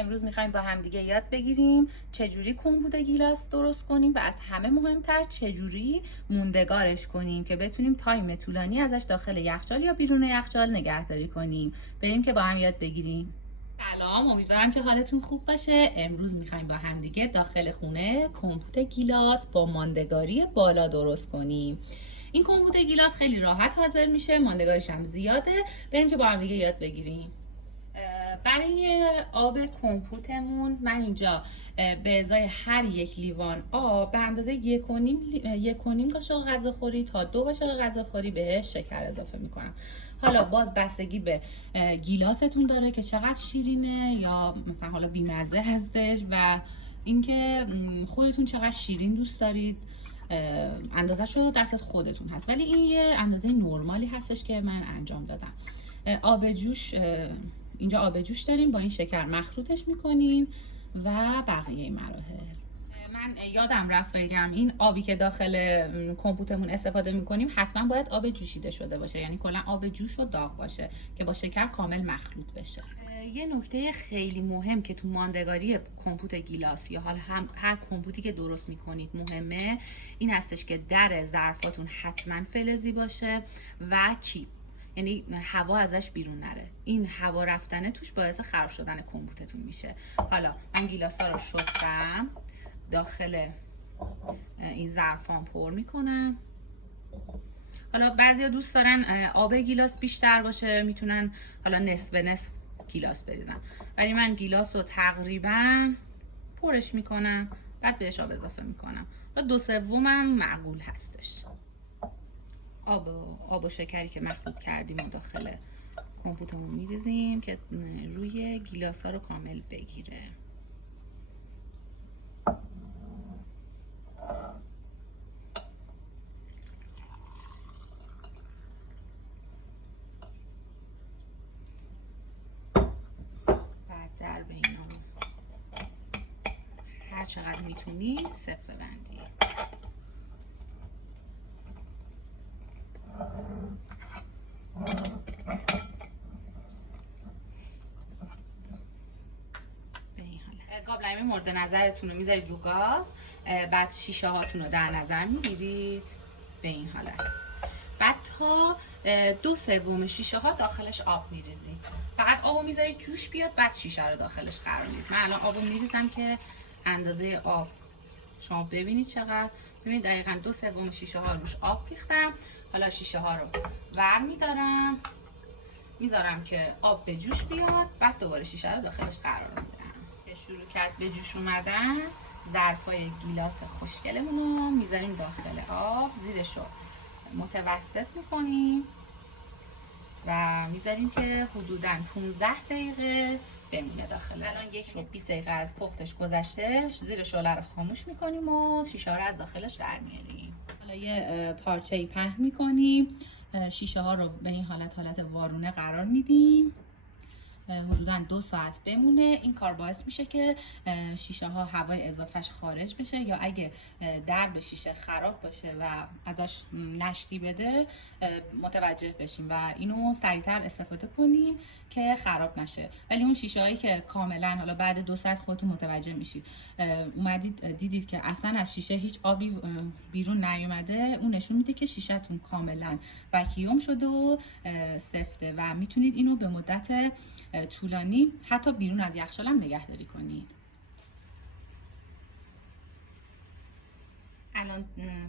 امروز میخوایم با همدیگه یاد بگیریم چجوری کمپوت گیلاس درست کنیم و از همه مهمتر چجوری موندگارش کنیم که بتونیم تایم طولانی ازش داخل یخچال یا بیرون یخچال نگهداری کنیم. بریم که با هم یاد بگیریم. سلام، امیدوارم که حالتون خوب باشه. امروز میخوایم با همدیگه داخل خونه کمپوت گیلاس با ماندگاری بالا درست کنیم. این کمپوت گیلاس خیلی راحت حاضر میشه، ماندگاریش هم زیاده. بریم که با همدیگه یاد بگیریم. برای آب کمپوتمون من اینجا به ازای هر یک لیوان آب به اندازه 1.5 قاشق غذاخوری تا 2 قاشق غذاخوری بهش شکر اضافه میکنم. حالا باز بستگی به گیلاستون داره که چقدر شیرینه یا مثلا حالا بیمزه هستش و اینکه خودتون چقدر شیرین دوست دارید. اندازه‌ش رو دست خودتون هست، ولی این یه اندازه نرمالی هستش که من انجام دادم. آب جوش، اینجا آب جوش داریم، با این شکر مخلوطش میکنیم و بقیه مراحل. من یادم رفت بگم این آبی که داخل کمپوتمون استفاده میکنیم حتما باید آب جوشیده شده باشه، یعنی کلا آب جوش و داغ باشه که با شکر کامل مخلوط بشه. یه نکته خیلی مهم که تو ماندگاری کمپوت گیلاس یا حالا هر کمپوتی که درست میکنید مهمه، این هستش که در ظرفاتون حتما فلزی باشه و چیپ، یعنی هوا ازش بیرون نره. این هوا رفتنه توش باعث خراب شدن کمپوتتون میشه. حالا من گیلاس ها رو شستم، داخل این ظرفان پر میکنم. حالا بعضیا دوست دارن آب گیلاس بیشتر باشه، میتونن حالا نصف نصف گیلاس بریزن، ولی من گیلاس رو تقریبا پرش میکنم، بعد بهش آب اضافه میکنم و 2/3 معقول هستش. آب و شکری که مخلوط کردیم و داخل کمپوتمون میریزیم که روی گیلاس ها رو کامل بگیره. بعد در به اینا هر چقدر میتونید صفر ببندید. قابلمه مورد نظرتون رو میذارید رو گاز، بعد شیشه هاتون رو در نظر میگیرید به این حالت. بعد تا 2/3 شیشه ها داخلش آب میریزید. فقط آب رو میذارید جوش بیاد، بعد شیشه رو داخلش قرار میدید. من الان آب رو میریزم که اندازه آب شما ببینید چقدر. ببینید دقیقاً 2/3 شیشه ها روش آب ریختم. حالا شیشه ها رو ور میدارم، میذارم که آب به جوش بیاد، بعد دوباره شیشه رو داخلش قرار میدم. شروع کرد به جوش اومدن، ظرفای گیلاس خوشگلمون رو میذاریم داخل آب، زیرش رو متوسط میکنیم و میذاریم که حدوداً 15 دقیقه بمونه داخل. الان 20 دقیقه از پختش گذشته، زیر شعله رو خاموش میکنیم و شیشه ها رو از داخلش برمیاریم. حالا یه پارچه‌ای پهن میکنیم، شیشه ها رو به این حالت وارونه قرار میدیم، حدوداً 2 ساعت بمونه. این کار باعث میشه که شیشه ها هوای اضافهش خارج بشه، یا اگه درب شیشه خراب باشه و ازش نشتی بده متوجه بشیم و اینو سریعتر استفاده کنیم که خراب نشه. ولی اون شیشه هایی که کاملا حالا بعد 2 ساعت خودتون متوجه میشید اومدید دیدید که اصلا از شیشه هیچ آبی بیرون نیومده، اون نشون میده که شیشه‌تون کاملا وکیوم شده و سفته و میتونید اینو به مدت طولانی حتی بیرون از یخچال هم نگهداری کنید. الان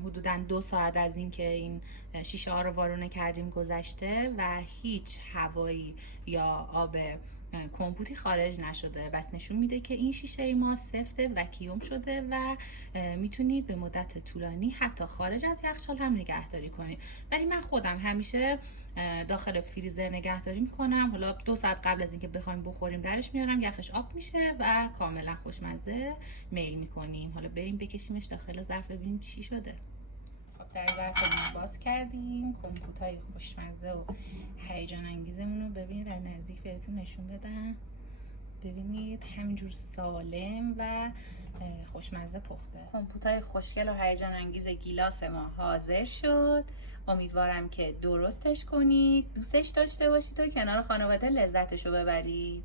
حدوداً 2 ساعت از اینکه این شیشه ها رو وارونه کردیم گذشته و هیچ هوایی یا آب کمپوتی خارج نشده، بس نشون میده که این شیشه ما سفت وکیوم شده و میتونید به مدت طولانی حتی خارج از یخچال هم نگهداری کنید. ولی من خودم همیشه داخل فریزر نگهداری میکنم. حالا 2 ساعت قبل از اینکه بخوایم بخوریم درش میارم، یخش آب میشه و کاملا خوشمزه میل میکنیم. حالا بریم بکشیمش داخل ظرف ببینیم چی شده. خب در ظرف باز کردیم، کمپوتای خوشمزه و هیجان انگیزمون رو ببینید در نزدیک بهتون نشون بدم. ببینید همینجور سالم و خوشمزه پخته. کمپوتای خوشگل و هیجان انگیز گیلاس ما حاضر شد. امیدوارم که درستش کنید، دوستش داشته باشید و کنار خانواده لذتشو ببرید.